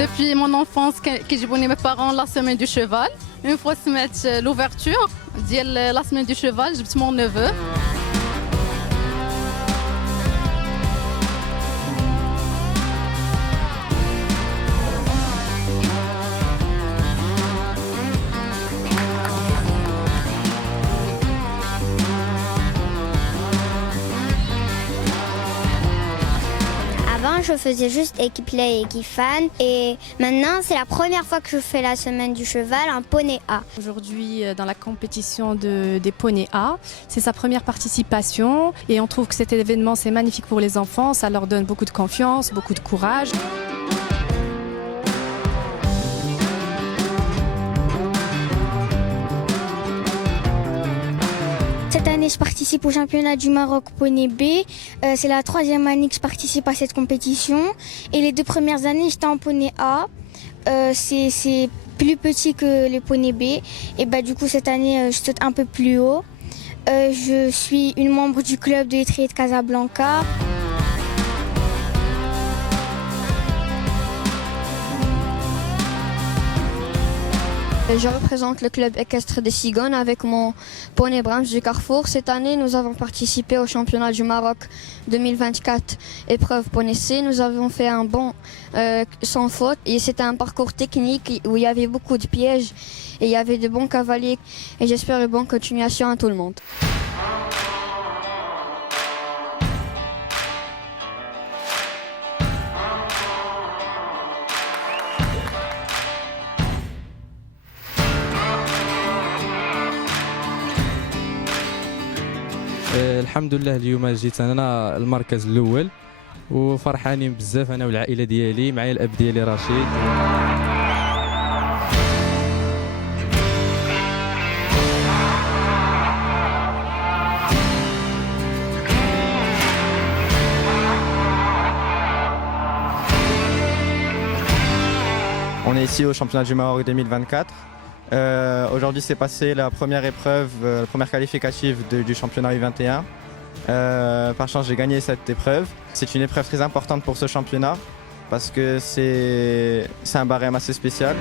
Depuis mon enfance, que j'ai bonné mes parents la semaine du cheval. Une fois se mettre l'ouverture, dire la semaine du cheval, j'ai mon neveu. Avant, je faisais juste équipe lait et équipe fan. Et maintenant, c'est la première fois que je fais la semaine du cheval en poney A. Aujourd'hui, dans la compétition des poneys A, c'est sa première participation. Et on trouve que cet événement, c'est magnifique pour les enfants. Ça leur donne beaucoup de confiance, beaucoup de courage. Cette année, je participe au championnat du Maroc Poney B. C'est la 3e année que je participe à cette compétition. Et les 2 premières années, j'étais en Poney A. C'est plus petit que les Poney B. Et du coup, cette année, je saute un peu plus haut. Je suis une membre du club de l'étrier de Casablanca. Je représente le club équestre des Cigognes avec mon poney Brahms du Carrefour. Cette année, nous avons participé au championnat du Maroc 2024 épreuve poney C. Nous avons fait un bond sans faute et c'était un parcours technique où il y avait beaucoup de pièges et il y avait de bons cavaliers et j'espère une bonne continuation à tout le monde. الحمد لله اليوم جيت انا المركز الاول وفرحانين بزاف انا والعائله ديالي معايا الاب ديالي رشيد. On est ici au championnat du Maroc 2024. Aujourd'hui s'est passée la première épreuve, la première qualificative du championnat U21. Par chance j'ai gagné cette épreuve. C'est une épreuve très importante pour ce championnat parce que c'est un barème assez spécial.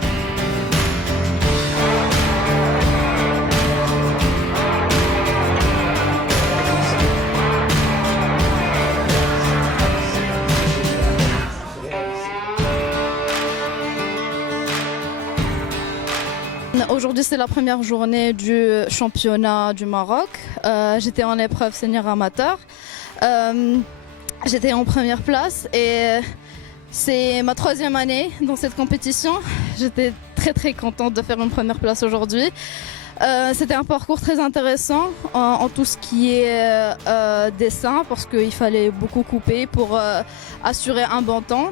Aujourd'hui, c'est la première journée du championnat du Maroc. J'étais en épreuve senior amateur. J'étais en première place et c'est ma 3e année dans cette compétition. J'étais très contente de faire une première place aujourd'hui. C'était un parcours très intéressant en tout ce qui est dessin parce qu'il fallait beaucoup couper pour assurer un bon temps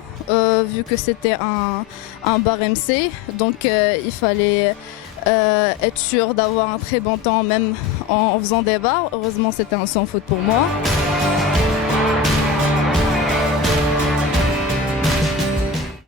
vu que c'était un barème C. Donc il fallait être sûr d'avoir un très bon temps même en faisant des barres. Heureusement, c'était un sans faute pour moi.